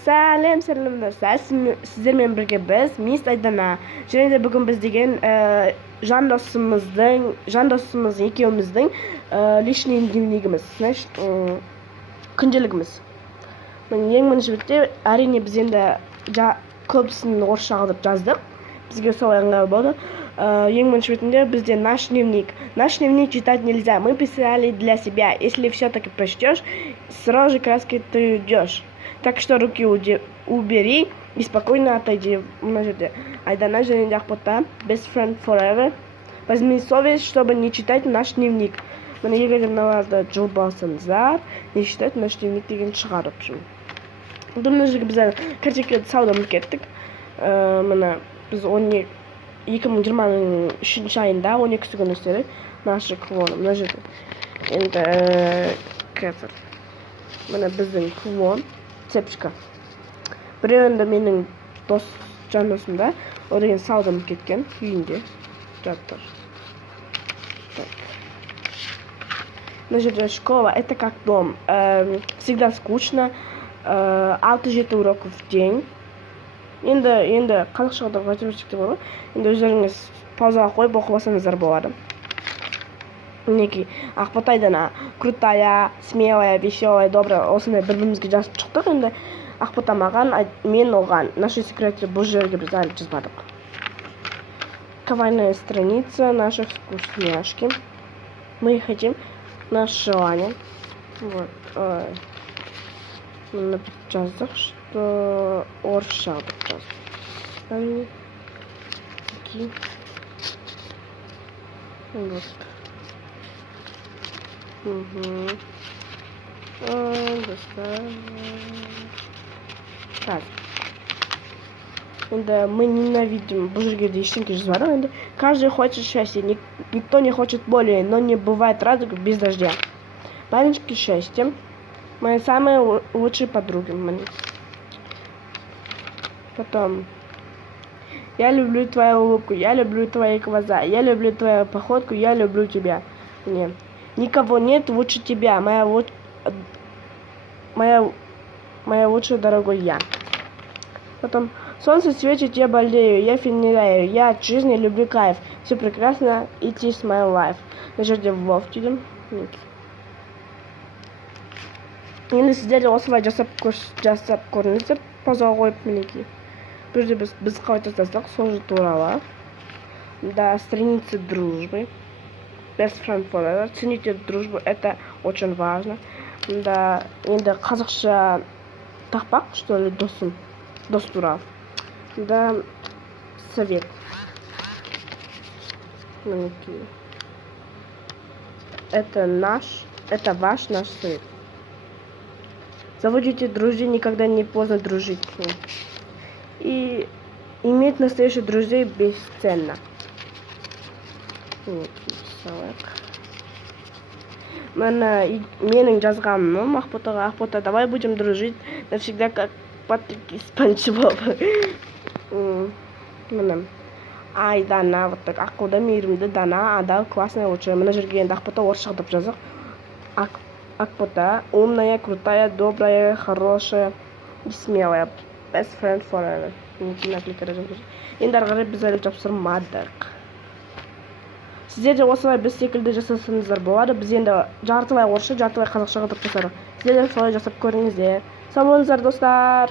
Сәлем достар, сіздермен бірге біз Мист Айдана және де бүгін біз деген жан досымыз екеуміздің личный дневнигіміз, күнделігіміз. Ең бірінші бетте әрине біз енді көбісін орысша қылып жаздық, бізге солай ыңғайлы болды. Ең бірінші бетінде бізде наш дневник читать нельзя, мы писали для себя, если все-таки прочтешь, сразу же краской ты уйдешь. Так что руки убери и спокойно отойди. Айдана және де Ақбота, best friend forever. Возьми совесть, чтобы не читать наш дневник. Міне егер мыналарды жұлып алсаңыздар, не читать наш дневник деген шығарып жүрмін. Мына жерге біз картинкаларды саудаға кеттік. Міне біз 2020-ның 3-ші айында 12 күн істедік. Нашы клон. Мына жерде. Енді қазір. Міне біздің клон. Цепочка. Біреуінде менің жан досымда, о деген саудам кеткен үйінде жатыр. На жерде школа, это как дом. Всегда скучно. 6-7 уроков в день. Енді қазақшаға ғажыршік деп бар. Енді өздеріңіз паузаға қойып оқып болады. Мінекей, Ақбота Айдана крутая, смелая, веселая, добрая, осындай бір-бірімізге жазып шықтық. Енді Ақбота маған, мен оған. Наши секреты бұл жерге біз әлі жазбадық. Кавайная страница наших вкусняшки. Мы хотим наше желание. Вот. Жаздық, что орысша жаздық. Такие. Вот. Так. Енді мы ненавидим бұл жерге ештеңке жазбадық. Енді каждый хочет счастья, никто не хочет боли, но не бывает радуги без дождя. Маленькие счастья. Мои самые лучшие подруги. Потом. Я люблю твою улыбку, я люблю твои глаза, я люблю твою походку, я люблю тебя. Нет. Никого нет лучше тебя, моя лучшая дорогой я. Потом солнце светит, я болею, я фенеряю, я от жизни люблю кайф. Все прекрасно, it is my life. На жерде Вов дедім. Енді сіздер осылай жасап көріңіздер, паузаға қойып мінекей. Бұл жерде біз қалай жаздық, сол же туралы. Да, страницы дружбы. Best friend forever. Цените дружбу, это очень важно. Да, енді қазақша тақпақ, что ли, дос туралы. Да, совет. Это ваш наш совет. Заводите друзей, никогда не поздно дружить. И иметь настоящих друзей бесценно. Менің жазғаным Ақбота, давай будем дружить навсегда, как Патрик из Спанч Боба. Айдана, вот так, Ақбота мейірімді, Дана, адал, классная, лучшая. Мына жерге енді Ақбота орысша қылып жаздық. Ақбота, умная, крутая, добрая, хорошая и смелая. Best friend forever. Енді ары қарай біз әлі жапсырмадық. Сіздер де осылай біз секілді жасасаңыздар болады. Біз енді жартылай орысша, жартылай қазақша қылып жасадық. Сіздер де солай жасап көріңіздер. Сау болыңыздар достар.